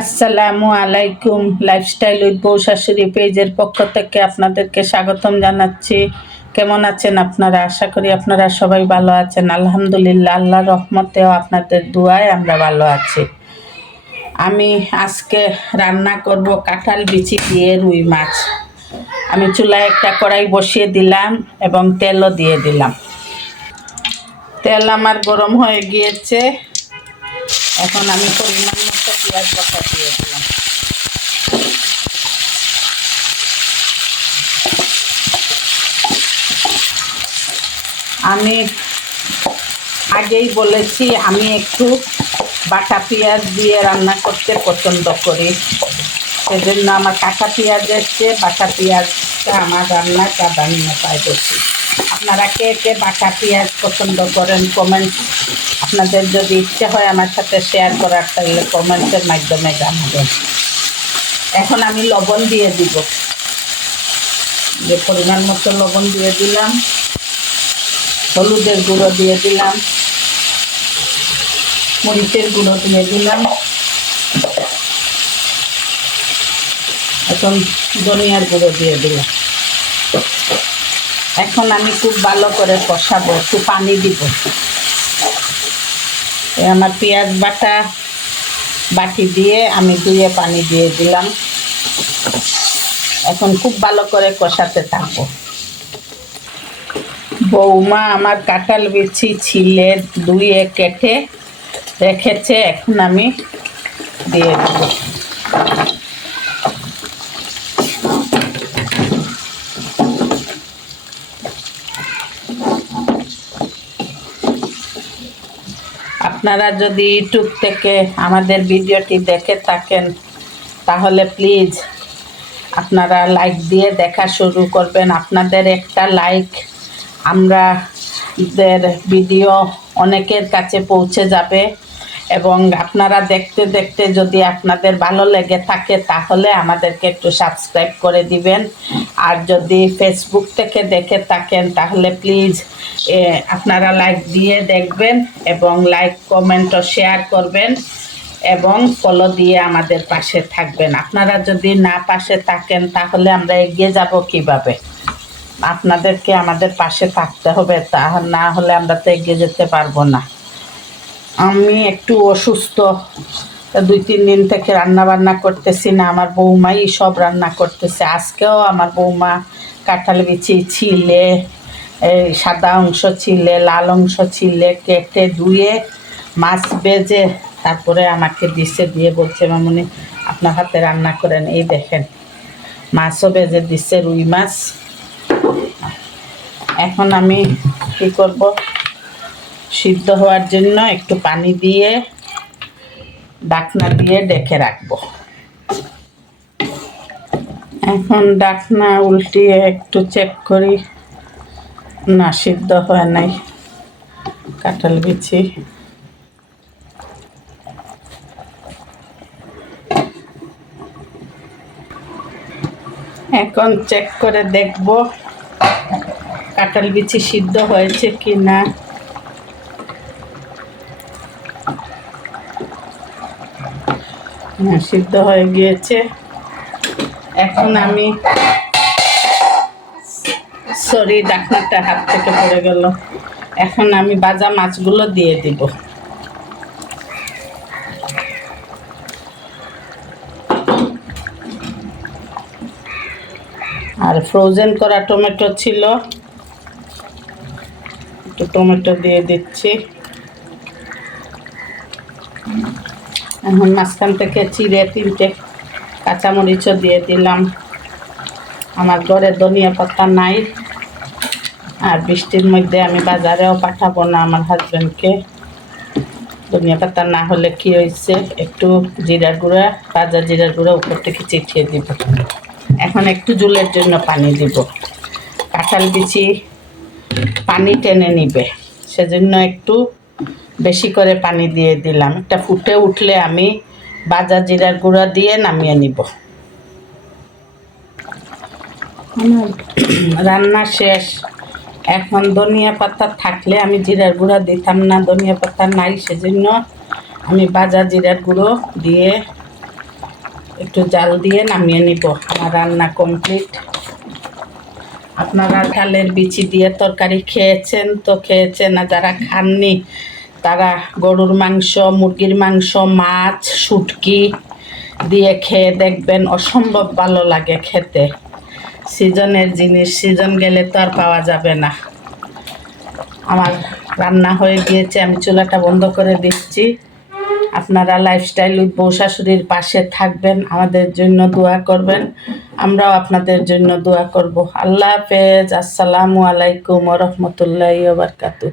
আসসালামু আলাইকুম। Lifestyle with বউ শাশুড়ি পেজের পক্ষ থেকে আপনাদেরকে স্বাগতম জানাচ্ছি। কেমন আছেন আপনারা? আশা করি আপনারা সবাই ভালো আছেন। আলহামদুলিল্লাহ আল্লাহ রহমতেও আপনাদের দুয়ায় আমরা ভালো আছি। আমি আজকে রান্না করব কাঁঠাল বিচি দিয়ে রুই মাছ। আমি চুলায় একটা কড়াই বসিয়ে দিলাম এবং তেলও দিয়ে দিলাম। তেল আমার গরম হয়ে গিয়েছে। এখন আমি পরিমাণ মতো পেঁয়াজ বাটা দিয়ে দিলাম। আমি আগেই বলেছি, আমি একটু বাটা পেঁয়াজ দিয়ে রান্না করতে পছন্দ করি। সেজন্য আমার কাঁচা পেঁয়াজের চেয়ে বাটা পেঁয়াজটা আমার রান্নার প্রাধান্য পায় বেশি। আপনারা কে কে বাটা পেঁয়াজ পছন্দ করেন কমেন্ট আপনাদের যদি ইচ্ছে হয় আমার সাথে শেয়ার করার, তাহলে কমেন্টের মাধ্যমে জানাবেন। এখন আমি লবণ দিয়ে দিব। যে পরিমাণ মতো লবণ দিয়ে দিলাম, হলুদের গুঁড়ো দিয়ে দিলাম, মরিচের গুঁড়ো দিয়ে দিলাম। এখন ধনিয়ার গুঁড়ো দিয়ে দিলাম। এখন আমি খুব ভালো করে কষাবো, একটু পানি দিব। আমার পেঁয়াজ বাটা বাটি দিয়ে আমি ধুয়ে পানি দিয়ে দিলাম। এখন খুব ভালো করে কষাতে থাকব। বৌমা আমার কাঁঠাল বিছি ছিলে ধুয়ে কেটে রেখেছে, এখন আমি দিয়ে দেবো। আপনারা যদি ইউটিউব থেকে আমাদের ভিডিওটি দেখে থাকেন, তাহলে প্লিজ আপনারা লাইক দিয়ে দেখা শুরু করবেন। আপনাদের একটা লাইক আমরা ভিডিও অনেকের কাছে পৌঁছে যাবে। এবং আপনারা দেখতে দেখতে যদি আপনাদের ভালো লেগে থাকে, তাহলে আমাদেরকে একটু সাবস্ক্রাইব করে দিবেন। আর যদি ফেসবুক থেকে দেখে থাকেন, তাহলে প্লিজ আপনারা লাইক দিয়ে দেখবেন এবং লাইক কমেন্ট ও শেয়ার করবেন এবং ফলো দিয়ে আমাদের পাশে থাকবেন। আপনারা যদি না পাশে থাকেন, তাহলে আমরা এগিয়ে যাব কীভাবে? আপনাদেরকে আমাদের পাশে থাকতে হবে, তা না হলে আমরা তো এগিয়ে যেতে পারব না। আমি একটু অসুস্থ। দুই, তিন দিন থেকে রান্না বান্না করতেছি না, আমার বৌমাই সব রান্না করতেছে। আজকেও আমার বৌমা কাঁঠাল বিচি ছিলে সাদা অংশ ছিলে, লাল অংশ ছিলে, কেটে ধুয়ে মাছ বেজে তারপরে আমাকে দিছে, দিয়ে বলছে, মামনি, আপনার হাতে রান্না করেন, এই দেখেন। মাছও বেজে দিচ্ছে রুই মাছ। এখন আমি কি করব? সিদ্ধ হওয়ার জন্য একটু পানি দিয়ে ডাকনা দিয়ে ডেকে রাখব। এখন ডাকনা উল্টিয়ে একটু চেক করি। না, সিদ্ধ হয় নাই। কাঁঠাল বিছি এখন চেক করে দেখব কাঁঠাল বিচি সিদ্ধ হয়েছে কি না সিদ্ধ হয়ে গিয়েছে। এখন আমি সরি, ডাকনাটা হাত থেকে পড়ে গেল। এখন আমি বাজা মাছগুলো দিয়ে দিব। আর ফ্রোজেন করা টমেটো ছিল। একটু টমেটো দিয়ে দিচ্ছি। এখন মাঝখান থেকে চিড়ে তিনটে কাঁচামরিচও দিয়ে দিলাম। আমার ঘরে ধনিয়া পাতা নাই আর বৃষ্টির মধ্যে আমি বাজারেও পাঠাবো না আমার হাজব্যান্ডকে ধনিয়া পাতা না হলে কি হয়েছে? একটু জিরার গুঁড়া, ভাজা জিরার গুঁড়া উপর থেকে চিঠিয়ে দিব। এখন একটু জুলের জন্য পানি দিব। কাঁঠাল বিচি পানি টেনে নিবে। সেজন্য একটু বেশি করে পানি দিয়ে দিলাম। একটা ফুটে উঠলে আমি বাজা জিরার গুঁড়া দিয়ে নামিয়ে নিব। রান্না শেষ। এখন ধনিয়া পাতা থাকলে আমি জিরার গুঁড়া দিতাম না, ধনিয়া পাতা নাই সেজন্য আমি বাজা জিরার গুঁড়ো দিয়ে একটু জাল দিয়ে নামিয়ে নিব। আমার রান্না কমপ্লিট। আপনারা কালের বিচি দিয়ে তরকারি খেয়েছেন তো খেয়েছেন না, যারা খাননি তারা গরুর মাংস, মুরগির মাংস, মাছ, শুটকি দিয়ে খেয়ে দেখবেন অসম্ভব ভালো লাগে খেতে। সিজনের জিনিস, সিজন গেলে তো আর পাওয়া যাবে না। আমার রান্না হয়ে গিয়েছে, আমি চুলাটা বন্ধ করে দিচ্ছি। আপনারা লাইফস্টাইল উইথ বউ শাশুড়ির পাশে থাকবেন, আমাদের জন্য দোয়া করবেন, আমরাও আপনাদের জন্য দোয়া করব। আল্লাহ হাফেজ, আসসালামু আলাইকুম রহমতুল্লাহ বারকাতু